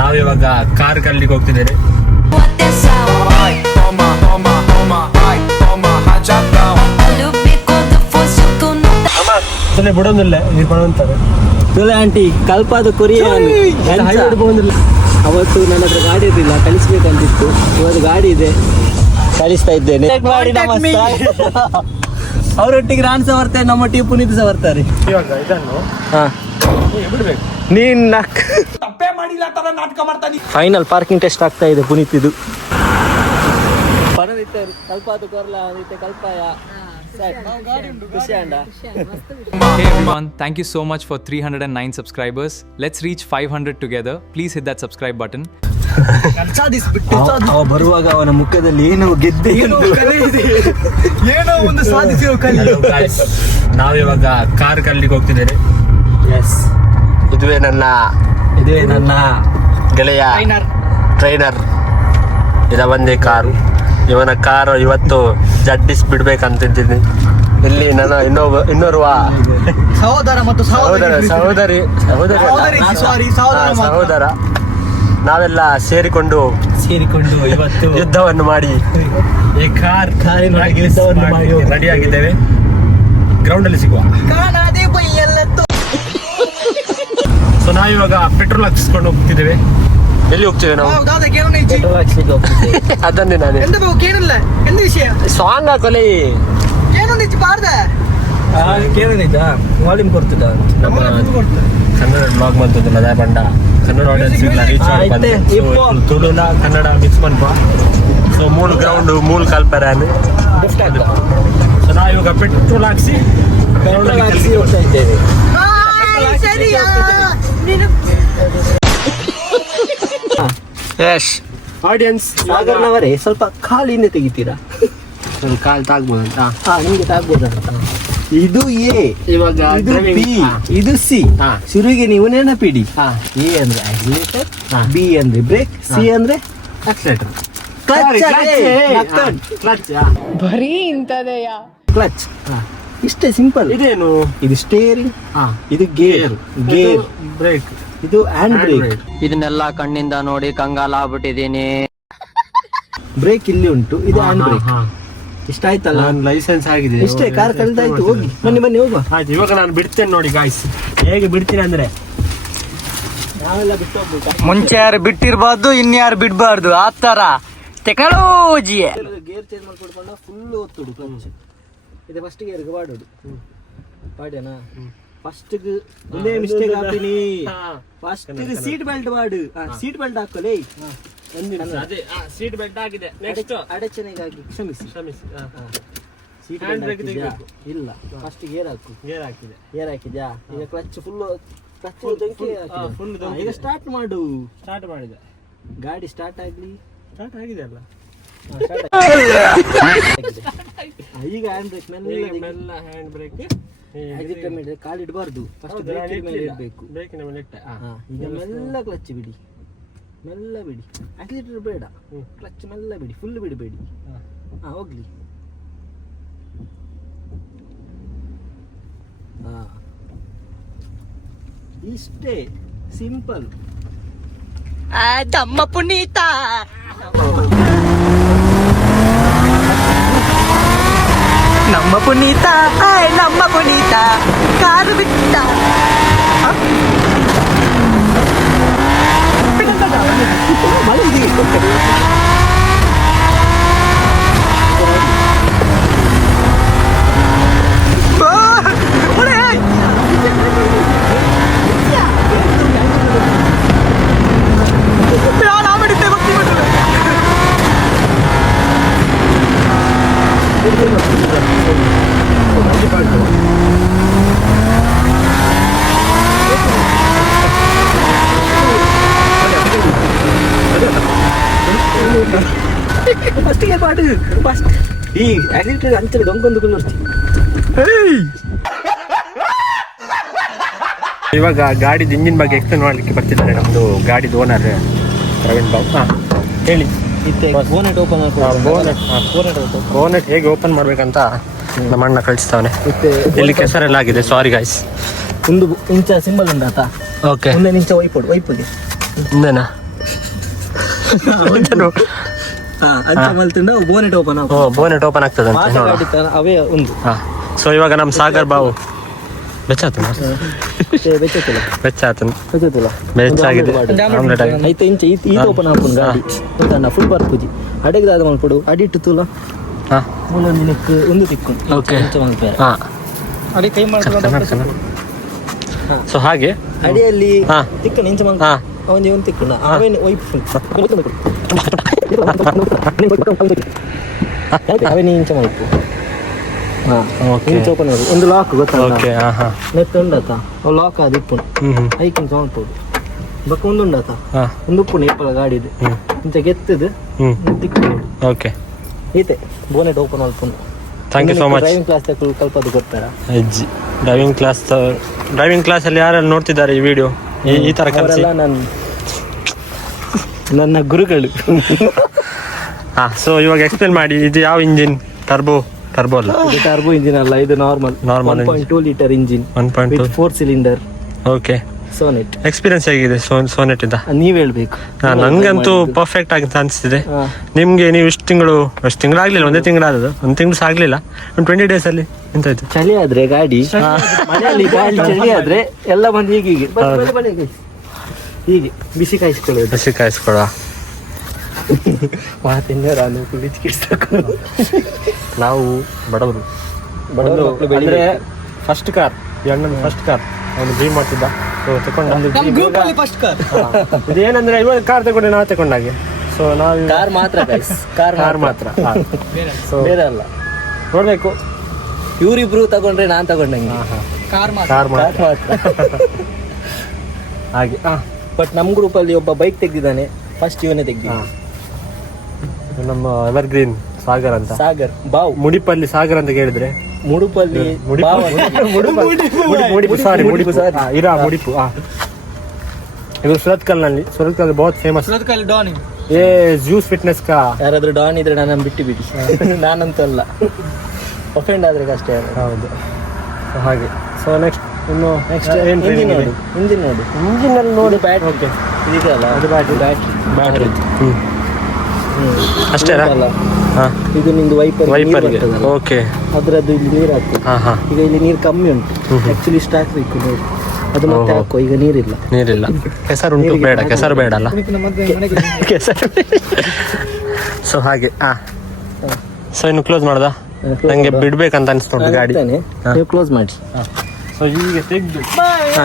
ನಾವಿವಾಗ ಕಾರ್ ಕಲಿಗೆ ಹೋಗ್ತಿದ್ದೇವೆ. ಬಿಡೋದಿಲ್ಲ ಅಂತಾರೆ ಆಂಟಿ ಕಲ್ಪಾದ ಕೊರಿಯ ಅವತ್ತು ನನ್ನ ಹತ್ರ ಗಾಡಿ ಇರಲಿಲ್ಲ, ಕಲಿಸ್ಬೇಕಂತಿತ್ತು. ಇವತ್ತು ಗಾಡಿ ಇದೆ, ಕಲಿಸ್ತಾ ಇದ್ದೇನೆ. ಅವರೊಟ್ಟಿಗೆ ನಾನು ಸಹ ಬರ್ತೇನೆ, ನಮ್ಮೊಟ್ಟಿಗೆ ಪುನೀತ್ ಸಹ ಬರ್ತಾರೆ. ಇವಾಗ ಇದನ್ನು ಬಿಡ್ಬೇಕು. ನೀನ್ ತಪ್ಪೇ ಮಾಡಿಲ್ಲ ತರ ನಾಟಕ ಮಾಡ್ತಾನೆ. ಫೈನಲ್ ಪಾರ್ಕಿಂಗ್ ಟೆಸ್ಟ್ ಆಗ್ತಾ ಇದೆ ಪುನೀತ್ ಇದು. ಕಲ್ಪಾದ ಕೊರ್ಲ ಕಲ್ಪಾಯ. Hey everyone, thank you so much for 309 subscribers. Let's reach 500 together. Please hit that subscribe button. ಅವ ಬರುವಾಗ ಅವನ ಮುಖದಲ್ಲಿ ಏನೋ ಗೆದ್ದೆ, ಏನೋ ಒಂದು ಸಾಧಿಸಿರೋ ಕಲಿ. ನಾವಿವಾಗ ಕಾರ್ ಕಲಿಗೆ ಹೋಗ್ತಿದ್ದೇವೆ. ಎಸ್, ಇದುವೇ ನನ್ನ ಗೆಳೆಯ ಟ್ರೈನರ್. ಇದ ಒಂದೇ ಕಾರು, ಇವನ ಕಾರು ಇವತ್ತು ಜಡ್ಡಿಸ್ ಬಿಡ್ಬೇಕಂತಿದ್ದೀನಿ. ಇಲ್ಲಿ ನನ್ನ ಇನ್ನೋರ್ವ ಸಹೋದರ ಮತ್ತು ಸಹೋದರ ನಾವೆಲ್ಲ ಸೇರಿಕೊಂಡು ಇವತ್ತು ಯುದ್ಧವನ್ನು ಮಾಡಿ ಈ ಕಾರಿನೊಳಗೆ ಯುದ್ಧವನ್ನು ಮಾಡಿ ರೆಡಿ ಆಗಿದ್ದೇವೆ. ಗ್ರೌಂಡ್ ಅಲ್ಲಿ ಸಿಗುವ. ಸೊ ನಾವಿವಾಗ ಪೆಟ್ರೋಲ್ ಹಾಕಿಸ್ಕೊಂಡು ಹೋಗ್ತಿದ್ದೇವೆ. ಎಲ್ಲಿ ಹೋಗ್ತೇವೆ ನಾವು? ಅದನ್ನೇ ನಾನು ಸಾಂಗ್ ಹಾಕೊಲೆ ವಾಲ್ಯೂಮ್ ಕೊಡ್ತಿದ್ದ. ನಮ್ಮ ಕನ್ನಡ ಬ್ಲಾಗ್ ಬಂತದ್ದು ಮದ ಬಂಡ ಕನ್ನಡ ಆಡಿಯನ್ಸ್ ರೀಚ್ ತುಳುಲ ಕನ್ನಡ ಮಿಕ್ಸ್ ಮಾಡ್ಬ. ಸೊ ಮೂಲ ಗ್ರೌಂಡ್ ಮೂಲ ಕಲ್ಪರಾನು. ಸೊ ನಾವು ಇವಾಗ ಪೆಟ್ರೋಲ್ ಹಾಕ್ಸಿ ಗ್ರೌಂಡ್ ಹೋಗ್ತಾ ಇದ್ದೇವೆ. ಆಡಿಯನ್ಸ್ ಸಾಗರ್ನವರೇ ಸ್ವಲ್ಪ ಕಾಲಿಂದ ತೆಗಿತೀರಾ? ಕಾಲ್ ತಾಗ್ಬೋದಂತ. ನಿಮ್ಗೆ ತಾಗ್ಬೋದಂತ. ಇದು ಎ, ಇವಾಗ ಇದು ಬಿ, ಇದು ಸಿ. ಶುರುವಿಗೆ ನೀವು ನೆನಪಿಡಿ. ಎ ಅಂದ್ರೆ ಆಕ್ಸಿಲೇಟರ್, ಬಿ ಅಂದ್ರೆ ಬ್ರೇಕ್, ಸಿ ಅಂದ್ರೆ ಆಕ್ಸಿಲೇಟರ್, ಬರೀ ಇಂಥದೆಯ ಕ್ಲಚ್. ಇಷ್ಟೇ ಸಿಂಪಲ್. ಇದೇನು? ಇದು ಸ್ಟೇರಿಂಗ್, ಇದು ಗೇರ್, ಬ್ರೇಕ್, ಇದು ಹ್ಯಾಂಡ್ ಬ್ರೇಕ್. ಇದನ್ನೆಲ್ಲ ಕಣ್ಣಿಂದ ನೋಡಿ ಕಂಗಾಲ ಆಗ್ಬಿಟ್ಟಿದೀನಿ. ಬ್ರೇಕ್ ಇಲ್ಲಿ ಉಂಟು, ಇದು ಹ್ಯಾಂಡ್ ಬ್ರೇಕ್. ಇಷ್ಟ ಆಯ್ತಲ್ಲ? ಲೈಸೆನ್ಸ್ ಆಗಿದೆ. ಇಷ್ಟೇ, ಕಾರ್ ಕಲಿತಾಯ್ತು. ಹೋಗಿ ಬನ್ನಿ ಹೋಗುವ. ಆಯ್ತು, ಇವಾಗ ನಾನು ಬಿಡ್ತೇನೆ ನೋಡಿ ಗಾಯ್ಸ್. ಹೇಗೆ ಬಿಡ್ತೀನಿ ಅಂದ್ರೆ ನಾವೆಲ್ಲ ಬಿಟ್ಟು ಹೋಗ್ಬೇಕು. ಮುಂಚೆ ಯಾರು ಬಿಟ್ಟಿರ್ಬಾರ್ದು, ಇನ್ಯಾರು ಬಿಡ್ಬಾರ್ದು, ಆ ತರ ಟೆಕ್ನಾಲಜಿ. ಗೇರ್ ಚೇಂಜ್ ಮಾಡ್ಕೊಂಡು ಫುಲ್ ಒತ್ತುಡು ಕ್ಲಚ್. ಇದು ಫಸ್ಟ್ ಗೇರ್ಗೆ ಬಾಡೋದು. ಬಾಡ್ಯಾನಾ? ಫಸ್ಟ್ ಒಂದೇ ಮಿಸ್ಟೇಕ್ ಹಾಕ್ತೀನಿ. ಫಸ್ಟ್ ಸೀಟ್ ಬೆಲ್ಟ್ ಮಾಡು. ಸೀಟ್ ಬೆಲ್ಟ್ ಹಾಕೊಳ್ಳಿ. ಸೀಟ್ ಬೆಲ್ಟ್ ಆಗಿದೆ. ನೆಕ್ಸ್ಟ್ ಅಡಚಣೆಗಾಗಿ ಕ್ಷಮಿಸಿ. ಸೀಟ್ ಬೆಲ್ಟ್ ಹಾಕಿದ್ಯಾ? ಇಲ್ಲ. ಫಸ್ಟ್ ಗೇರ್ ಹಾಕು. ಗೇರ್ ಹಾಕಿದೆ. ಗೇರ್ ಹಾಕಿದ್ಯಾ? ಈಗ ಕ್ಲಚ್ ಫುಲ್ ಈಗ ಸ್ಟಾರ್ಟ್ ಮಾಡು. ಸ್ಟಾರ್ಟ್ ಮಾಡಿದೆ. ಗಾಡಿ ಸ್ಟಾರ್ಟ್ ಆಗ್ಲಿ. ಸ್ಟಾರ್ಟ್ ಆಗಿದೆ ಅಲ್ಲ? ಈಗ ಹ್ಯಾಂಡ್ ಬ್ರೇಕ್ ಮೆಲ್ಲ ಹ್ಯಾಂಡ್ ಬ್ರೇಕ್. ಕಾಲು ಇಡಬಾರ್ದು. ಫಸ್ಟ್ ಬ್ರೇಕ್ ಮೇಲೆ ಇಡಬೇಕು. ಬ್ರೇಕಿನ ಮೇಲೆ ಇಟ್ಟೆ. ಈಗ ಮೆಲ್ಲ ಕ್ಲಚ್ ಬಿಡಿ, ಮೆಲ್ಲ ಬಿಡಿ. ಆಕ್ಸಿಲೇಟರ್ ಬೇಡ, ಕ್ಲಚ್ ಮೆಲ್ಲ ಬಿಡಿ, ಫುಲ್ ಬಿಡಬೇಡಿ. ಹೋಗ್ಲಿ. ಇಷ್ಟೇ ಸಿಂಪಲ್. ದಮ್ಮ ಪುನೀತ. ನಮ್ಮ ಪುನೀತ, ನಮ್ಮ ಪುನೀತ ಕಾರು ಬಿಟ್ಟ. ಫಸ್ಟ್ ಗೇರ್ ಮಾಡು. ಫಸ್ಟ್ ಈ ಆಕ್ಸಿಲೇಟರ್ ಅಂತ ಡೊಂಕೊಂದು ಕುಲ್ಲರ್ತಿ. ಇವಾಗ ಗಾಡಿದ ಇಂಜಿನ್ ಬಗ್ಗೆ ಎಕ್ಸ್ಪ್ಲೇನ್ ಮಾಡ್ಲಿಕ್ಕೆ ಬರ್ತಿದ್ದಾರೆ ನಮ್ದು ಗಾಡಿದ ಓನರ್ ಪ್ರವೀಣ್ ಬಾಬು. ಹೇಳಿ. ಬೋನೆಟ್ ಓಪನ್ ಬೋನೆಟ್ ಹೇಗೆ ಓಪನ್ ಮಾಡ್ಬೇಕಂತ ನಮ್ಮ ಅಣ್ಣ ಕಳಿಸ್ತಾವನೆ. ಇಲ್ಲಿ ಕೆಸರೆಲ್ಲ ಆಗಿದೆ. Sorry guys. ಒಂದು ಇಂಚ ಸಿಂಬಲ್ ಉಂಟಾತ. ಓಕೆ, ಒಂದೇ ಇಂಚ ವೈಪುಗೆ ಇಂದೇನಾ ಅಂಚ ಮಲ್ತಿಂಡ ಬೋನೆಟ್ ಓಪನ್ ಓ ಬೋನೆಟ್ ಓಪನ್ ಆಗ್ತದೆ ಅಂತ ನೋಡು. ಗಾಡಿ ತರ ಅವೇ ಒಂದು ಸೊ ಇವಾಗ ನಮ್ಮ ಸಾಗರ್ ಬಾವು ಬೆಚ್ಚಾತನ ಬೆಚ್ಚತ್ತಿಲ್ಲ ಬೆಚ್ಚಾತನ ಬೆಚ್ಚತ್ತಿಲ್ಲ ಬೆಚ್ಚಾಗಿದೆ ಆಮ್ಲೆಟ್ ಆಗಿದೆ. ಐತೆ ಇಂಚ ಈತ ಓಪನ್ ಹಾಕೊಂಡು ಗಾಡಿ ಗೊತ್ತಾನ ಫುಲ್ ಬರ್ಪುಜಿ ಅಡೆಗೆ ದಾದ ಮಲ್ಪಡು ಅಡಿಟ್ಟು ತುಲ ಹಾಂ ಮೂಲೊಂದು ನಿಕ್ಕು ಒಂದು ತಿಕ್ಕು ಓಕೆ ಇಂಚ ಮಲ್ಪೇರ ಹಾಂ ಅಡಿ ಕೈ ಸೊ ಹಾಗೆ ಅಡಿಯಲ್ಲಿ ಹಾ. ತಿಕ್ಕನ ಇಂಚ ಮಲ್ಪ ಹಾಂ ಅವನ್ ಇವನ್ ತಿಕ್ಕನ ಅವೇನು ಒಯ್ಪು ಅವೇ ನೀ ಇಂಚ ಮಲ್ಪು ಓಕೆ ಇಂಚ ಓಪನ್ ಆಗಿ ಒಂದು ಲಾಕ್ ಗೊತ್ತಾನ ಓಕೆ ಹಾಂ ಹಾಂ ನೆಟ್ ಉಂಡಾತ ಅವ್ ಲಾಕ್ ಅದು ಇಪ್ಪುಂಡು ಹ್ಞೂ ಐಕಿಂಚ ಮಲ್ಪೋದು ಬಕ್ಕ ಒಂದು ಉಂಡಾತ ಹಾಂ ಒಂದು ಉಪ್ಪುಂಡು ಇಪ್ಪಲ ಗಾಡಿದು ಇಂಚ ಗೆತ್ತದು ಹ್ಞೂ ತಿಕ್ಕು ಓಕೆ ಈತೆ ಬೋನೆಟ್ ಓಪನ್ ಮಲ್ಪುಂಡು thank you so much driving class ತಗೊಳ್ಳಿ ಕಲ್ಪದು ಕೊಡ್ತಾರ ಅಜ್ಜಿ ಡ್ರೈವಿಂಗ್ ಕ್ಲಾಸಲ್ಲಿ ಯಾರೆಲ್ಲ ನೋಡ್ತಿದ್ದಾರೆ ಈ ವಿಡಿಯೋ ಈ ಥರ ಕಲಿಸಿ ಅವರೆಲ್ಲ ನನ್ನ ಗುರುಗಳು ಹಾಂ ಸೊ ಇವಾಗ ಎಕ್ಸ್ಪ್ಲೇನ್ ಮಾಡಿ ಇದು ಯಾವ ಇಂಜಿನ್ ಟರ್ಬೋ ಅಲ್ಲ ಇದು ಟರ್ಬೋ ಇಂಜಿನ್ ಅಲ್ಲ ಇದು normal Normal 1.2 litre engine 1.2 with 4 cylinder okay Sonet experience ಹೇಗಿದೆ ಸೋನೆಟ್ ಇಂದ ನೀವ್ ಹೇಳ್ಬೇಕು ನನಗಂತೂ ಪರ್ಫೆಕ್ಟ್ ಆಗಿ ಅನಿಸ್ತಿದೆ ನಿಮಗೆ ನೀವು ಇಷ್ಟು ತಿಂಗಳಾಗಲಿಲ್ಲ ಒಂದೇ ತಿಂಗಳಾದದು ಒಂದು ತಿಂಗಳು ಸಹ ಆಗಲಿಲ್ಲ ಒಂದು 20 ಡೇಸಲ್ಲಿ ಎಂತಾಯ್ತು ಚಳಿ ಆದ್ರೆ ಗಾಡಿ ಮನೆಯಲ್ಲಿ ಗಾಡಿ ಚಳಿ ಆದ್ರೆ ಎಲ್ಲ ಬಂದು ಹೀಗೆ ಹೀಗೆ ಬಿಸಿ ಕಾಯಿಸ್ಕೊಳ್ಳೋದು ಹಸಿ ಕಾಯಿಸ್ಕೊಡುವ ಮಾತಿಂದ ನಾನು ಕುಳಿಸ್ಕೊಂಡು ನಾವು ಬಡವರು ಬಡವರು ಮಕ್ಕಳು ಬೆಳಿಗ್ಗೆ ಫಸ್ಟ್ ಕಾರ್ ಈ ಅಣ್ಣನ ಫಸ್ಟ್ ಕಾರ್ ಅವನು ಡ್ರೀಮ್ ಮಾಡ್ತಿದ್ದ ಸೊ ತಗೊಂಡು ಇದೇನಂದ್ರೆ ಇವಾಗ ಕಾರ್ ತಗೊಂಡೆ ನಾವು ತಗೊಂಡಾಗೆ ಸೊ ನಾವು ಕಾರ್ ಮಾತ್ರ ಕಾರ್ ಮಾತ್ರ ಸೊ ಬೇರೆ ಅಲ್ಲ ನೋಡ್ಬೇಕು ಇವ್ರಿಬ್ರು ತಗೊಂಡ್ರೆ ನಾನ್ ತಗೊಂಡಂಗೆ ಕಾರ್ ಮಾತ್ರ ಹಾಗೆ ಬಟ್ ನಮ್ ಗ್ರೂಪ್ ಅಲ್ಲಿ ಒಬ್ಬ ಬೈಕ್ ತೆಗ್ದಿದ್ದಾನೆ ಫಸ್ಟ್ ಇವನೇ ತೆಗ್ದಿದ್ದ ನಮ್ಮ ಎವರ್ಗ್ರೀನ್ ಸಾಗರ್ ಅಂತ ಸಾಗರ್ ಬಾವ್ ಮುಡಿಪಲ್ಲಿ ಸಾಗರ್ ಅಂತ ಕೇಳಿದ್ರೆ ಮುಡುಪಲ್ಲಿ ಮುಡಿಪು ಮುಡಿಪು ಇದು ಸುರತ್ಕಲ್ನಲ್ಲಿ बहुत फेमस ये जूस फिटनेस का ಯಾರಾದ್ರೂ ಡಾನ್ ಇದ್ರೆ ನಾನು ಬಿಟ್ಟು ಬಿಡಿ ನಾನಂತಲ್ಲ ಒಫೆಂಡ್ ಆದ್ರೆ ಕಷ್ಟ ಹೌದು ಹಾಗೆ ಸೊ ನೆಕ್ಸ್ಟ್ ಇನ್ನು ನೆಕ್ಸ್ಟ್ ಇಂಜಿನ್ ನೋಡು ಇಂಜಿನ್ ಅಲ್ಲಿ ನೋಡಿ ಬ್ಯಾಟ್ರಿ ಓಕೆ ಇದೆಯಲ್ಲ ಅದು ಬ್ಯಾಟ್ರಿ ಅಷ್ಟೇ ಅಲ್ಲ ಹಾಂ ಇದು ನಿಂದು ವೈಪರ್ಗೆ ಓಕೆ ಅದ್ರದ್ದು ಇಲ್ಲಿ ನೀರು ಹಾಕು ಹಾಂ ಹಾಂ ಈಗ ಇಲ್ಲಿ ನೀರು ಕಮ್ಮಿ ಉಂಟು ಆಕ್ಚುಲಿ ಇಷ್ಟು ಹಾಕ್ಬೇಕು ನೀರು ಅದು ಮತ್ತೆ ಹಾಕೋ ಈಗ ನೀರಿಲ್ಲ ನೀರಿಲ್ಲ ಕೆಸರು ಉಂಟು ಬೇಡ ಕೆಸರು ಬೇಡ ಅಲ್ಲ ಕೆಸರು ಸೊ ಹಾಗೆ ಹಾಂ ಸೊ ಇನ್ನು ಕ್ಲೋಸ್ ಮಾಡ್ದ ನಂಗೆ ಬಿಡ್ಬೇಕಂತ ಅನಿಸ್ತು ಗಾಡಿ ನೀವು ಕ್ಲೋಸ್ ಮಾಡಿ ಸೊ ಹೀಗೆ ತೆಗ್ದು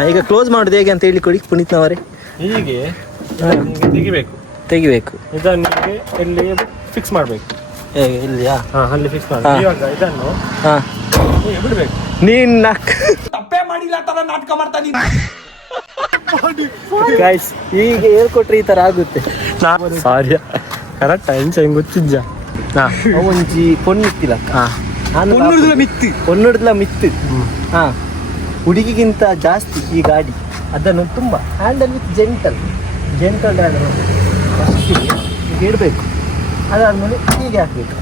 ಈಗ ಕ್ಲೋಸ್ ಮಾಡೋದು ಹೇಗೆ ಅಂತ ಹೇಳಿ ಕೊಡಿ ಪುನೀತ್ನವರೇ ಹೀಗೆ ತೆಗಿಬೇಕು ಇದನ್ನು ಇಲ್ಲಿ ಫಿಕ್ಸ್ ಮಾಡಬೇಕು ಹೇಗೆ ಇಲ್ಲಿಯಾ ಹಾಂ ಅಲ್ಲಿ ಫಿಕ್ಸ್ ಮಾಡಿ ಇವಾಗ ಇದನ್ನು ಹಾಂ ಹೀಗೆ ಬಿಡಬೇಕು ನೀನ್ ತಪ್ಪೇ ಮಾಡಿಲ್ಲ ತರ ನಾಟಕ ಮಾಡ್ತಾ ನೀನು. ಗೈಸ್ ಈಗ ಹೇಳ್ಕೊಟ್ರೆ ಈ ತರ ಆಗುತ್ತೆ ಸಾರಿಯ ಕರೆಕ್ಟ್ ಇಂಚ ಹಿಂಗೆ ಗೊತ್ತಿದ್ದ ಹಾಂ ಒಂಜಿ ಪೊನ್ನಿತ್ತಿಲ್ಲ ಹಾಂ ಪೊನ್ನುಡ್ಲ ಮಿತ್ತು ಹಾ ಹುಡುಗಿಗಿಂತ ಜಾಸ್ತಿ ಈ ಗಾಡಿ ಅದನ್ನು ತುಂಬಾ ಹ್ಯಾಂಡಲ್ ವಿತ್ ಜೆಂಟಲ್ ಡ್ರೈವರ್ ಫಸ್ಟಿಗೆ ಈಗ ಇಡಬೇಕು ಅದಾದ್ಮೇಲೆ ಹೀಗೆ ಹಾಕ್ಬೇಕು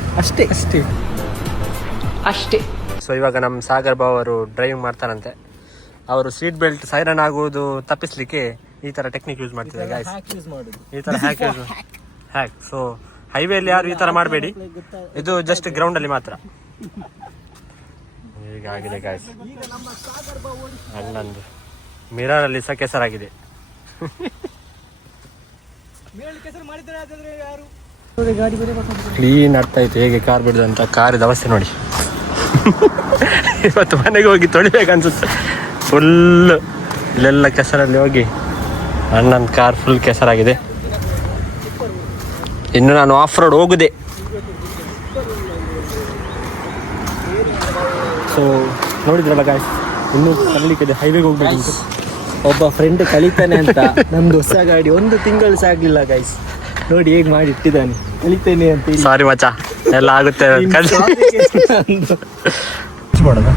ಅಷ್ಟೇ ಸೊ ಇವಾಗ ನಮ್ಮ ಸಾಗರ್ ಬಾವ್ ಅವರು ಡ್ರೈವಿಂಗ್ ಮಾಡ್ತಾರಂತೆ. ಅವರು ಸೀಟ್ ಬೆಲ್ಟ್ ಸೈರನ್ ಆಗುವುದು ತಪ್ಪಿಸ್ಲಿಕ್ಕೆ ಈ ತರ ಟೆಕ್ನಿಕ್ ಯೂಸ್ ಮಾಡ್ತಿದ್ದಾರೆ ಗಾಯ್ಸ್. ಈ ತರ ಹ್ಯಾಕ್ ಸೊ ಹೈವೇಲಿ ಯಾರು ಈ ತರ ಮಾಡಬೇಡಿ, ಇದು ಜಸ್ಟ್ ಗ್ರೌಂಡ್ ಅಲ್ಲಿ ಮಾತ್ರ. ಹೀಗಾಗಿದೆ ಗಾಯ್ಸ್. ಅಣ್ಣಂದು ಮಿರರ್ ಅಲ್ಲಿ ಸಹ ಕೆಸರಾಗಿದೆ. ಕ್ಲೀನ್ ಆಗ್ತಾ ಇತ್ತು ಹೇಗೆ ಕಾರ್ ಬಿಡುದಂತ. ಕಾರಿದ ಅವಸ್ಥೆ ನೋಡಿ. ಇವತ್ತು ಮನೆಗೆ ಹೋಗಿ ತೊಳಿಬೇಕನ್ಸುತ್ತೆ. ಫುಲ್ ಇಲ್ಲೆಲ್ಲ ಕೆಸರಲ್ಲಿ ಹೋಗಿ ಅಣ್ಣನ ಕಾರ್ ಫುಲ್ ಕೆಸರಾಗಿದೆ. ಇನ್ನು ನಾನು ಆಫ್ ರೋಡ್ ಹೋಗುದೆ. ಸೊ ನೋಡಿದ್ರಲ್ಲ ಗಾಯ್ಸ್, ಇನ್ನೂ ಕಲಿಲಿಕ್ಕಿದೆ, ಹೈವೇಗೆ ಹೋಗ್ಬೇಕು. ಒಬ್ಬ ಫ್ರೆಂಡ್ ಕಲಿತಾನೆ ಅಂತ ನಮ್ದು ಹೊಸ ಗಾಡಿ 1 ತಿಂಗಳು ಸಾಗ್ಲಿಲ್ಲ ಗೈಸ್. ನೋಡಿ ಹೇಗೆ ಮಾಡಿ ಇಟ್ಟಿದ್ದಾನೆ, ಕಲಿತೇನೆ ಅಂತ. ಸಾರಿ ಮಚ್ಚ, ಎಲ್ಲ ಆಗುತ್ತೆ. ಮಾಡೋದ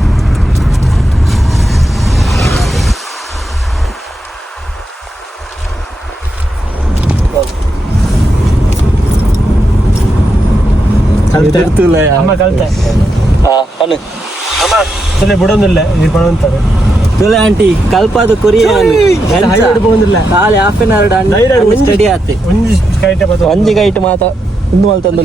ಅಮ್ಮ ಕಲ್ತೆ ಬಿಡೋದಿಲ್ಲ, ನೀವು ಬರುವಂತಾರೆ. ತುಲೆ ಆಂಟಿ ಕಲ್ಪದ ಕೊರಿಯ ಖಾಲಿ ಹಾಫ್ ಅನ್ ಅವರ್ ಸ್ಟಡಿ ಆತಿ ಒಂಜಿ ಗೈಟ್ ಮಾತ ಇನ್ನು ಮಲ್ತಂದು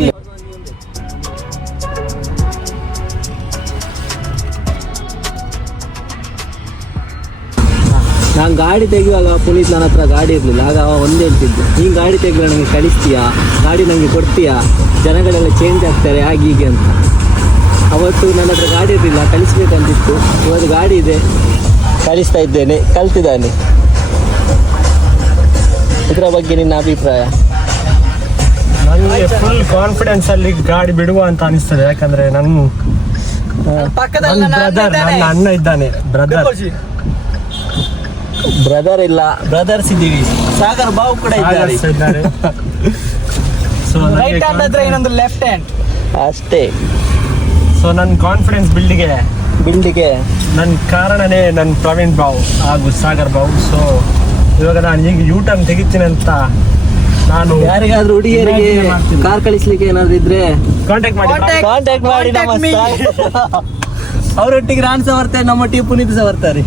ನಾನು ಗಾಡಿ ತೆಗೆಯುವಾಗ ಪುನೀತ್ ನನ್ನ ಹತ್ರ ಗಾಡಿ ಇರಲಿಲ್ಲ. ಆಗ ಅವ ಒಂದೇ ಹೇಳ್ತಿದ್ದು, ನೀನು ಗಾಡಿ ತೆಗೆದ್ರೆ ನನಗೆ ಕಳಿಸ್ತೀಯಾ, ಗಾಡಿ ನನಗೆ ಕೊಡ್ತೀಯಾ, ಜನಗಳೆಲ್ಲ ಚೇಂಜ್ ಆಗ್ತಾರೆ ಹಾಗೆ ಹೀಗೆ ಅಂತ. ಅವತ್ತು ನನ್ನ ಹತ್ರ ಗಾಡಿ ಇರಲಿಲ್ಲ, ಕಳಿಸ್ಬೇಕಂತಿತ್ತು. ಇವತ್ತು ಗಾಡಿ ಇದೆ, ಕಳಿಸ್ತಾ ಇದ್ದೇನೆ, ಕಲ್ತಿದ್ದಾನೆ. ಇದರ ಬಗ್ಗೆ ನಿನ್ನ ಅಭಿಪ್ರಾಯ? ನನಗೆ ಫುಲ್ ಕಾನ್ಫಿಡೆನ್ಸ್ ಅಲ್ಲಿ ಗಾಡಿ ಬಿಡುವ ಅಂತ ಅನಿಸ್ತದೆ. ಯಾಕಂದ್ರೆ ನನ್ನ ಅಣ್ಣ ಇದ್ದಾನೆ. ಬ್ರದರ್ ಇಲ್ಲ, ಬ್ರದರ್ಸ್ ಇದ್ದೀವಿ. ಸಾಗರ್ ಬಾವು ಕೂಡ ಇದ್ದಾರೆ. ರೈಟ್ ಹ್ಯಾಂಡ್ ಆದ್ರೆ ಇನ್ನೊಂದು ಲೆಫ್ಟ್ ಹ್ಯಾಂಡ್ ಅಷ್ಟೇ. ಸೊ ನನ್ನ ಕಾನ್ಫಿಡೆನ್ಸ್ ಬಿಲ್ಡಿಗೆ ನನ್ನ ಕಾರಣನೇ ನನ್ನ ಪ್ರವೀಣ್ ಬಾವು ಹಾಗೂ ಸಾಗರ್ ಬಾವು. ಸೊ ಇವಾಗ ನಾನು ಈಗ ಯೂಟರ್ನ್ ತೆಗಿತೀನಿ ಅಂತ ನಾನು ಯಾರಿಗಾದ್ರೂ ಹುಡುಗಿಯರಿಗೆ ಕಾರ್ ಕಳಿಸ್ಲಿಕ್ಕೆ ಏನಾದ್ರು ಇದ್ರೆ ಕಾಂಟ್ಯಾಕ್ಟ್ ಮಾಡಿ ಅವರೊಟ್ಟಿಗೆ ನಾನು ಸಹ ಬರ್ತೇನೆ, ನಮ್ಮೊಟ್ಟಿಗೆ ಪುನೀತ್ ಸಹ ಬರ್ತಾರೆ.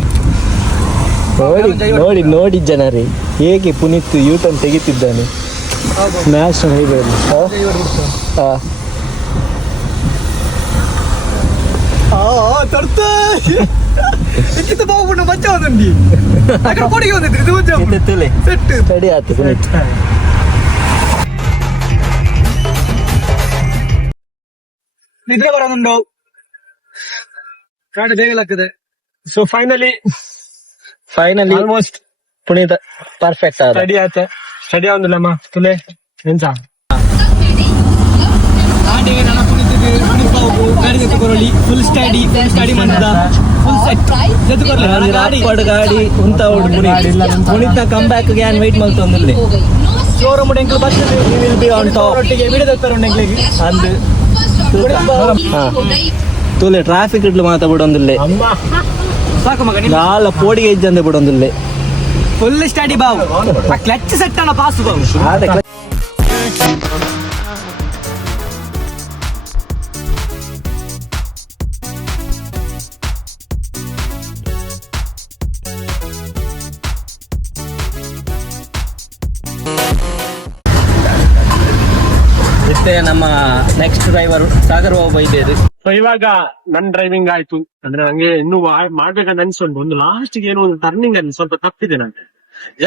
ನೋಡಿ ಜನರೇ ಹೇಗೆ ಪುನೀತ್ ಯೂಟರ್ನ್ ತೆಗಿತಿದ್ದಾನೆ ನ್ಯಾಷನಲ್ ಹೈವೇ. ಸ್ಟಡಿ ಆಯ್ತು ಪುನೀತ್. ನಿದ್ರೆ ಬರೋದುಂಟು, ಗಾಡಿ ಬೇಗಲಾಗ್ತದೆ. So finally almost Puneeth perfect ಆದ. ಸ್ಟಡಿ ಆಗುದಿಲ್ಲಮ್ಮ ತುಲೆ ಎಂತ ಫುಲ್ ಸ್ಟಡಿ ಮಾಡಿದ, ಫುಲ್ ಸೆಟ್ ಗಾಡಿ ಉಂಟ ಪುನೀತ್ ಕಮ್ ಬ್ಯಾಕ್ ಗ್ಯಾನ್ ವೈಟ್ ಮಾಡ್ತೊಂದಿಲ್ಲ. ಶೋರೂಮ್ ಎಂಕ್ಲು bus will be on top ಒಟ್ಟಿಗೆ ವಿಡಿಯೋ ಅಂದು ತೂಲೆ ಟ್ರಾಫಿಕ್ ಇಟ್ಲು ಮಾತಾಡೊಂದಿಲ್ಲ. ಸಾಕು ಮಗ ನಾಲ ಪೋಡಿಗೆ ಇಜ್ಜಂದೆ ಬಿಡೊಂದಿಲ್ಲ. ಫುಲ್ ಸ್ಟಡಿ ಬಾವು ಕ್ಲಚ್ ಸೆಟ್ ಅನ್ನ ಪಾಸ್ ಬಾವು. ಮತ್ತೆ ನಮ್ಮ ನೆಕ್ಸ್ಟ್ ಡ್ರೈವರ್ ಸಾಗರ್ ಬಾಬು ಇದ್ದೇವೆ. ಸೊ ಇವಾಗ ನನ್ ಡ್ರೈವಿಂಗ್ ಆಯ್ತು. ಅಂದ್ರೆ ನಂಗೆ ಇನ್ನೂ ಮಾಡ್ಬೇಕಂತ ಅನ್ಸ್ಕೊಂಡು ಒಂದು ಲಾಸ್ಟ್ ಗೆ ಏನೋ ಒಂದು ಟರ್ನಿಂಗ್ ಅಲ್ಲಿ ಸ್ವಲ್ಪ ತಪ್ಪಿದೆ ನಂಗೆ.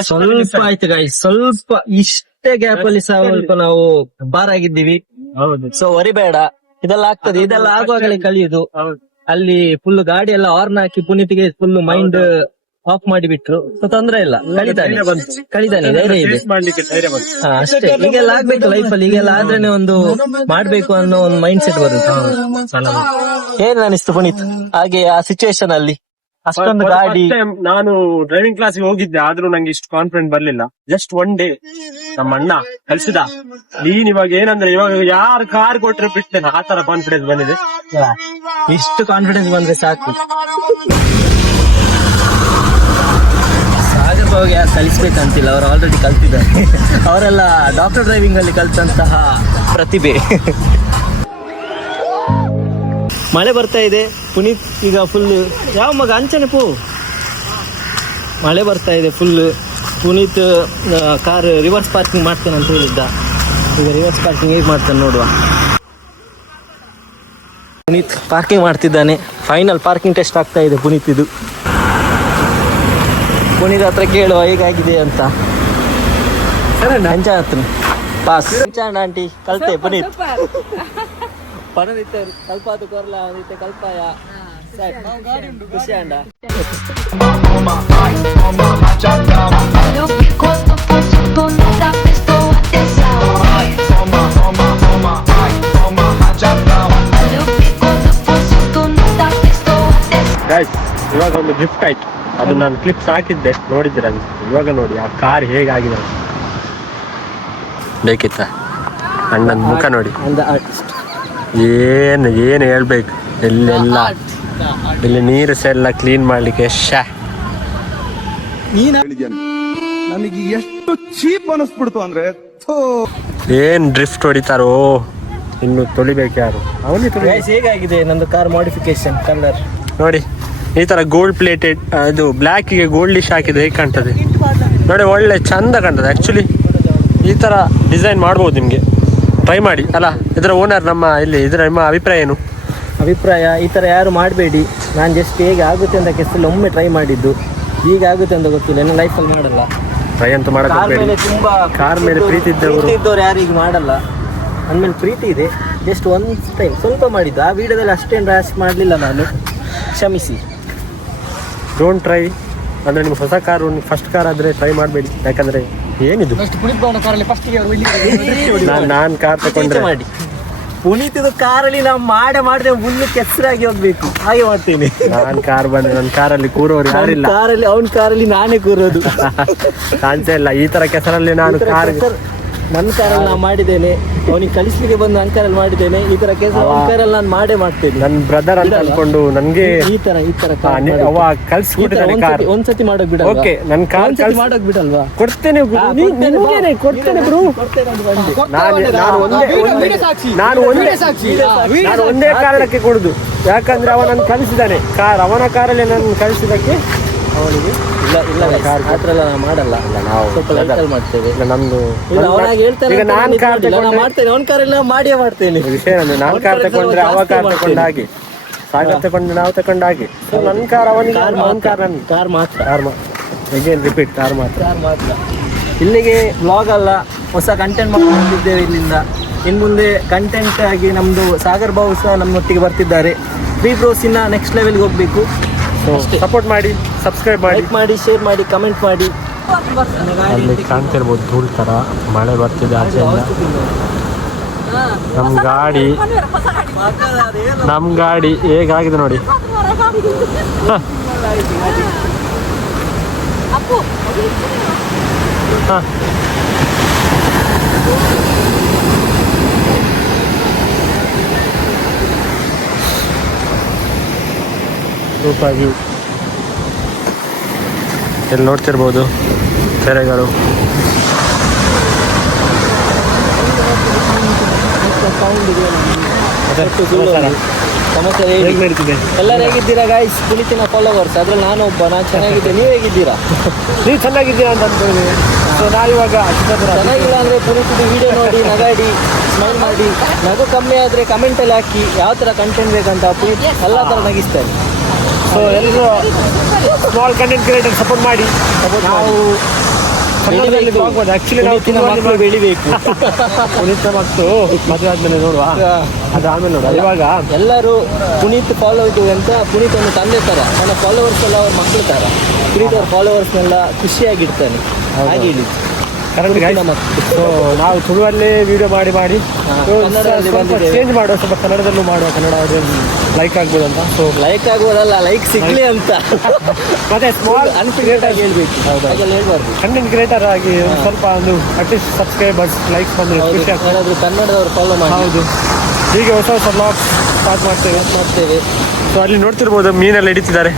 ಸ್ವಲ್ಪ ಆಯ್ತು ಗಾಯ್ಸ್, ಸ್ವಲ್ಪ ಇಷ್ಟೇ ಗ್ಯಾಪ್ ಅಲ್ಲಿ ಸ್ವಲ್ಪ ನಾವು ಬಾರ್ ಆಗಿದ್ದೀವಿ. ಹೌದು. ಸೊ ವರಿಬೇಡ, ಇದೆಲ್ಲ ಆಗ್ತದೆ. ಇದೆಲ್ಲ ಆಗುವಾಗಲೇ ಕಲಿಯುದು. ಅಲ್ಲಿ ಫುಲ್ ಗಾಡಿ ಎಲ್ಲ ಹಾರ್ನ್ ಹಾಕಿ ಪುನೀತ್ಗೆ ಫುಲ್ ಮೈಂಡ್ ಆಫ್ ಮಾಡಿಬಿಟ್ರು. ಸೊ ತೊಂದ್ರೆ ಇಲ್ಲ, ಕಲಿತಾನೆ ಧೈರ್ಯ ಇದೆ. ಅಷ್ಟೇ, ಈಗೆಲ್ಲ ಆಗ್ಬೇಕು ಲೈಫ್ ಅಲ್ಲಿ. ಈಗೆಲ್ಲ ಆದ್ರೇನೆ ಒಂದು ಮಾಡ್ಬೇಕು ಅನ್ನೋ ಒಂದು ಮೈಂಡ್ ಸೆಟ್ ಬರುತ್ತೆ. ಏನ್ ಅನಿಸ್ತು ಪುನೀತ್ ಹಾಗೆ ಆ ಸಿಚುವೇಶನ್ ಅಲ್ಲಿ? ಅಷ್ಟೊಂದು ಗಾಡಿ ನಾನು ಡ್ರೈವಿಂಗ್ ಕ್ಲಾಸ್ಗೆ ಹೋಗಿದ್ದೆ, ಆದ್ರೂ ನಂಗೆ ಇಷ್ಟು ಕಾನ್ಫಿಡೆಂಟ್ ಬರ್ಲಿಲ್ಲ. ಜಸ್ಟ್ ಒನ್ ಡೇ ನಮ್ಮ ಅಣ್ಣ ಕಲ್ಸಿದ. ನೀನ್ ಇವಾಗ ಏನಂದ್ರೆ ಇವಾಗ ಯಾರು ಕಾರ್ ಕೊಟ್ರೆ ಬಿಡ್ತೇನೆ, ಆ ತರ ಕಾನ್ಫಿಡೆನ್ಸ್ ಬಂದಿದೆ. ಇಷ್ಟು ಕಾನ್ಫಿಡೆನ್ಸ್ ಬಂದ್ರೆ ಸಾಕು. ಸಾಗರ್ ಬಾವಿಗೆ ಯಾರು ಕಲಿಸ್ಬೇಕಂತಿಲ್ಲ, ಅವರು ಆಲ್ರೆಡಿ ಕಲ್ತಿದ್ದಾರೆ. ಅವರೆಲ್ಲ ಡಾಕ್ಟರ್ ಡ್ರೈವಿಂಗ್ ಅಲ್ಲಿ ಕಲ್ತಂತಹ ಪ್ರತಿಭೆ. ಮಳೆ ಬರ್ತಾ ಇದೆ. ಪುನೀತ್ ಈಗ ಫುಲ್ ಯಾವ ಮಗ ಅಂಚನೆ ಪೋ ಮಳೆ ಬರ್ತಾ ಇದೆ full. Puneeth car reverse parking ಮಾಡ್ತೇನೆ ಅಂತ ಹೇಳಿದ್ದ. ಈಗ ರಿವರ್ಸ್ ಪಾರ್ಕಿಂಗ್ ಹೇಗೆ ಮಾಡ್ತಾನೆ ನೋಡುವ. ಪುನೀತ್ ಪಾರ್ಕಿಂಗ್ ಮಾಡ್ತಿದ್ದಾನೆ. ಫೈನಲ್ ಪಾರ್ಕಿಂಗ್ ಟೆಸ್ಟ್ ಆಗ್ತಾ ಇದೆ ಪುನೀತ್ ಇದು. ಪುನೀತ್ ಹತ್ರ ಕೇಳುವ ಹೇಗಾಗಿದೆ ಅಂತ. ಅಂಚಾನ ಪಾಸ್ ಆಂಟಿ ಕಲ್ತೆ ಪುನೀತ್ ಪಣದಿತ್ತೆ ಕಲ್ಪಾದು ಕೊರ್ಲ ಒಂದಿತ್ತೆ ಕಲ್ಪಾಯ ಖುಷಿ ಅಂಡ. ಇವಾಗ ಒಂದು ಗಿಫ್ಟ್ ಆಯ್ತು, ಅದು ನಾನು ಕ್ಲಿಪ್ಸ್ ಹಾಕಿದ್ದೆ, ನೋಡಿದ್ದೀರ? ಇವಾಗ ನೋಡಿ ಆ ಕಾರ್ ಹೇಗಾಗಿದೆ. ಬೇಕಿತ್ತ ಅಣ್ಣನ ಮುಖ ನೋಡಿ, ಏನು ಹೇಳ್ಬೇಕು. ಇಲ್ಲೆಲ್ಲ ಇಲ್ಲಿ ನೀರು ಸಹ ಎಲ್ಲ ಕ್ಲೀನ್ ಮಾಡ್ಲಿಕ್ಕೆ ನನಗೆ ಎಷ್ಟು ಚೀಪ್ ಅನಿಸ್ಬಿಡ್ತು ಅಂದ್ರೆ ಏನ್ ಡ್ರಿಫ್ಟ್ ಹೊಡಿತಾರೋ. ಇನ್ನು ತೊಳಿಬೇಕು ಯಾರು? ಅವನಿಗೆ ಹೇಗಾಗಿದೆ ನಂದು ಕಾರ್ ಮಾಡಿಫಿಕೇಶನ್ ಕಲರ್ ನೋಡಿ. ಈ ತರ ಗೋಲ್ಡ್ ಪ್ಲೇಟೆಡ್ ಇದು ಬ್ಲ್ಯಾಕಿಗೆ ಗೋಲ್ಡಿಶ್ ಹಾಕಿದ್ರೆ ಹೇಗೆ ಕಾಣ್ತದೆ ನೋಡಿ, ಒಳ್ಳೆ ಚಂದ ಕಾಣ್ತದೆ. ಆ್ಯಕ್ಚುಲಿ ಈ ಥರ ಡಿಸೈನ್ ಮಾಡ್ಬೋದು, ನಿಮಗೆ ಟ್ರೈ ಮಾಡಿ ಅಲ್ಲ. ಇದರ ಓನರ್ ನಮ್ಮ ಇಲ್ಲಿ, ಇದರ ನಿಮ್ಮ ಅಭಿಪ್ರಾಯ ಏನು? ಅಭಿಪ್ರಾಯ ಈ ಥರ ಯಾರು ಮಾಡಬೇಡಿ. ನಾನು ಜಸ್ಟ್ ಹೇಗೆ ಆಗುತ್ತೆ ಅಂತ ಕೆಸಲ್ಲಿ ಒಮ್ಮೆ ಟ್ರೈ ಮಾಡಿದ್ದು, ಈಗ ಆಗುತ್ತೆ ಅಂತ ಗೊತ್ತಿಲ್ಲ, ನನ್ನ ಲೈಫಲ್ಲಿ ಮಾಡಲ್ಲ. ಟ್ರೈ ಅಂತೂ ಕಾರ್ ಮೇಲೆ ಮಾಡೋದು. ತುಂಬಾ ಕಾರ್ ಮೇಲೆ ಪ್ರೀತಿ ಇದ್ದವ್ರು ಯಾರು ಈಗ ಮಾಡಲ್ಲ. ಅಂದಮೇಲೆ ಪ್ರೀತಿ ಇದೆ, ಜಸ್ಟ್ ಒಂದು ಟೈಮ್ ಸ್ವಲ್ಪ ಮಾಡಿದ್ದು. ಆ ವಿಡಿಯೋದಲ್ಲಿ ಅಷ್ಟೇನು ರ್ಯಾಶ್ ಮಾಡಲಿಲ್ಲ ನಾನು, ಕ್ಷಮಿಸಿ. ಡೋಂಟ್ ಟ್ರೈ ಅಂದರೆ ನಿಮ್ಗೆ ಹೊಸ ಕಾರು ಫಸ್ಟ್ ಕಾರ್ ಆದರೆ ಟ್ರೈ ಮಾಡಬೇಡಿ. ಯಾಕಂದರೆ ಏನಿದು, ನಾನು ಕಾರ್ ತಗೊಂಡ್ರೆ ಮಾಡಿ ಪುನೀತಿದು ಕಾರಲ್ಲಿ ನಾವು ಮಾಡಿದ್ರೆ ಹುಲ್ಲು ಕೆಸರಾಗಿ ಹೋಗ್ಬೇಕು, ಹಾಗೆ ಮಾಡ್ತೀನಿ. ನಾನು ಕಾರ್ ಬಂದ್ರೆ ನನ್ನ ಕಾರಲ್ಲಿ ಕೂರೋರು ಯಾರಿಲ್ಲ. ಕಾರಲ್ಲಿ ಅವನ ಕಾರಲ್ಲಿ ನಾನೇ ಕೂರೋದು. ಚಾನ್ಸೇ ಇಲ್ಲ. ಈ ಥರ ಕೆಸರಲ್ಲಿ ನಾನು ಕಾರ್ ನನ್ನ ಕಾರಲ್ಲಿ ನಾನು ಮಾಡಿದ್ದೇನೆ, ಅವನಿಗೆ ಕಲಿಸ್ಲಿಕ್ಕೆ ಬಂದು ನನ್ನ ಕಾರಲ್ಲಿ ಮಾಡಿದ್ದೇನೆ. ಈ ತರ ಕೆಲಸ ಕಾರಲ್ಲಿ ನಾನು ಮಾಡ್ತೀನಿ. ನನ್ನ ಬ್ರದರ್ ಅಂತ ಅನ್ಕೊಂಡು ನನಗೆ ಈ ತರ ಅವ ಕಲ್ಸ್ಕೊಟ್ಟಿದ್ದಾನೆ ಕಾರ್. ಒಂದ್ಸತಿ ಮಾಡೋಕ್ ಬಿಡ. ಓಕೆ, ನನ್ನ ಕಾರ್ ಮಾಡೋಕ್ ಬಿಡಲ್ವಾ? ಕೊಡ್ತೇನೆ ಕೊಡ್ತೇನೆ ಬ್ರೋ. ನಾನು ಒಂದೇ ಕಾರಣಕ್ಕೆ ಕೊಡುದು, ಯಾಕಂದ್ರೆ ಅವ ನನ್ನ ಕಲಿಸಿದ್ದಾನೆ ಕಾರ್. ಅವನ ಕಾರಲ್ಲಿ ನನ್ನ ಕಲಿಸಿದಕ್ಕೆ ಅವನಿಗೆ ಇಲ್ಲ ಆ ಥರ ಎಲ್ಲ ನಾವು ಮಾಡಲ್ಲ. ನಾವು ಸ್ವಲ್ಪ ಲೈಟಲ್ಲಿ ಮಾಡ್ತೇವೆ. ನಮ್ದು ಹೇಳ್ತಾನೆ, ಈಗ ನಾನು ಕಾರ್ ಮಾಡ್ತೇನೆ, ಅವನ ಕಾರೆಲ್ಲ ಮಾಡಿಯೇ ಮಾಡ್ತೇನೆ. ವಿಷಯ ಅಂದ್ರೆ ನಾನು ಕಾರ್ ತಗೊಂಡ್ರೆ ಅವ ಕಾರ್ ತಗೊಂಡ ಹಾಗೆ, ಸಾಗರ್ ತಗೊಂಡ್ರೆ ನಾವು ತಗೊಂಡ ಹಾಗೆ. ಸೊ ನನ್ನ ಕಾರ್ ಅವನಿಗೆ, ಅವನ ಕಾರ್ ನನ್ನ ಕಾರ್ ಮಾತ್ರ. ಅಗೇನ್ ರಿಪೀಟ್, ಕಾರ್ ಮಾತ್ರ. ಇಲ್ಲಿಗೆ ಬ್ಲಾಗ್ ಅಲ್ಲ, ಹೊಸ ಕಂಟೆಂಟ್ ಮಾಡ್ಕೊಂಡಿದ್ದೇವೆ ಇಲ್ಲಿಂದ. ಇನ್ನು ಮುಂದೆ ಕಂಟೆಂಟ್ ಆಗಿ ನಮ್ಮದು ಸಾಗರ್ ಬಾವು ಸಹ ನಮ್ಮೊಟ್ಟಿಗೆ ಬರ್ತಿದ್ದಾರೆ. ಫ್ರೀ ಬ್ರೋಸಿನ ನೆಕ್ಸ್ಟ್ ಲೆವೆಲ್ಗೆ ಹೋಗಬೇಕು. ಸೊ ಸಪೋರ್ಟ್ ಮಾಡಿ, ಸಬ್ಸ್ಕ್ರೈಬ್ ಮಾಡಿ, ಲೈಕ್ ಮಾಡಿ, ಶೇರ್ ಮಾಡಿ, ಕಮೆಂಟ್ ಮಾಡಿ. ಅಲ್ಲಿ ಕಾಣ್ತಿರ್ಬೋದು ಧೂಳ್ ಥರ ಮಳೆ ಬರ್ತಿದೆ ಆಚೆಯಿಂದ. ನಮ್ಮ ಗಾಡಿ ಹೇಗಾಗಿದೆ ನೋಡಿ. Super view. ಇಲ್ಲಿ ನೋಡ್ತಿರ್ಬೋದು ಕೆರೆಗಳು. ಎಲ್ಲರೂ ಹೇಗಿದ್ದೀರಾ ಗಾಯ್ಸ್? ಪುನೀತಿನ ಫಾಲೋವರ್ಸ್, ಅದ್ರಲ್ಲಿ ನಾನು ಒಬ್ಬ. ನಾನು ಚೆನ್ನಾಗಿದ್ದೆ, ನೀವು ಹೇಗಿದ್ದೀರಾ? ನೀವು ಚೆನ್ನಾಗಿದ್ದೀರಾ ಅಂತ ಅನ್ಕೊಳ್ಳಿ. ಸೊ ನಾವಿವಾಗ ಚೆನ್ನಾಗಿಲ್ಲ ಅಂದರೆ ಪುನೀತಿದು ವಿಡಿಯೋ ನೋಡಿ, ನಗಾಡಿ, ಸ್ಮೈಲ್ ಮಾಡಿ. ನಗು ಕಮ್ಮಿ ಆದರೆ ಕಮೆಂಟಲ್ಲಿ ಹಾಕಿ ಯಾವ ಥರ ಕಂಟೆಂಟ್ ಬೇಕಂತ ಪುನೀತ್ ಎಲ್ಲ ಥರ ನಗಿಸ್ತಾರೆ. ಸೊ ಎಲ್ಲರೂ ಸ್ಮಾಲ್ ಕಂಟೆಂಟ್ ಕ್ರಿಯೇಟರ್ ಸಪೋರ್ಟ್ ಮಾಡಿ. ನಾವು ಕನ್ನಡದಲ್ಲಿ ಹೋಗ್ಬೋದು. ಆ್ಯಕ್ಚುಲಿ ನಾವು ಮಕ್ಕಳು ಬೆಳಿಬೇಕು. ಪುನೀತ್ ಮಕ್ಕಳು ಮದುವೆ ಆದಮೇಲೆ ನೋಡುವ, ಅದಾದಮೇಲೆ ನೋಡುವ. ಇವಾಗ ಎಲ್ಲರೂ ಪುನೀತ್ ಫಾಲೋ ಇದು ಅಂತ. ಪುನೀತ್ ಒಂದು ತಂದೆ ಥರ, ನನ್ನ ಫಾಲೋವರ್ಸ್ ಎಲ್ಲ ಅವ್ರ ಮಕ್ಕಳು ಥರ. ಪುನೀತ್ ಅವ್ರ ಫಾಲೋವರ್ಸ್ನೆಲ್ಲ ಖುಷಿಯಾಗಿರ್ತಾನೆ, ಹಾಗೆ ಹೇಳಿ. ಸೊ ನಾವು ತುಳುವಲ್ಲೇ ವಿಡಿಯೋ ಮಾಡಿ ಚೇಂಜ್ ಮಾಡುವ, ಸ್ವಲ್ಪ ಕನ್ನಡದಲ್ಲೂ ಮಾಡುವ. ಕನ್ನಡ ಲೈಕ್ ಆಗ್ಬೋದು ಅಂತ. ಸೊ ಲೈಕ್ ಆಗ್ಬೋದಲ್ಲ, ಲೈಕ್ ಸಿಗ್ಲಿ ಅಂತ. ಮತ್ತೆ ಸ್ಮಾಲ್ ಅನ್ಕ್ರಿಯೇಟ್ ಆಗಿ ಹೇಳ್ಬೇಕು. ಹಾಗೆಲ್ಲ ಹೇಳ್ಬಾರ್ದು. ಕಂಟೆಂಟ್ ಕ್ರಿಯೇಟರ್ ಆಗಿ ಸ್ವಲ್ಪ ಒಂದು ಅಟ್ಲೀಸ್ಟ್ ಸಬ್ಸ್ಕ್ರೈಬರ್ಸ್, ಲೈಕ್ಸ್ ಬಂದರೆ ಖುಷಿ ಆಗ್ತದೆ. ಏನಾದರೂ ಕನ್ನಡದವ್ರು ಫಾಲೋ ಮಾಡಿ. ಹೌದು, ಹೀಗೆ ಹೊಸ ಹೊಸ ಬ್ಲಾಗ್ ಸ್ಟಾರ್ಟ್ ಮಾಡ್ತೇವೆ. ಸೊ ಅಲ್ಲಿ ನೋಡ್ತಿರ್ಬೋದು ಮೀನೆಲ್ಲ ಹಿಡಿತಿದ್ದಾರೆ.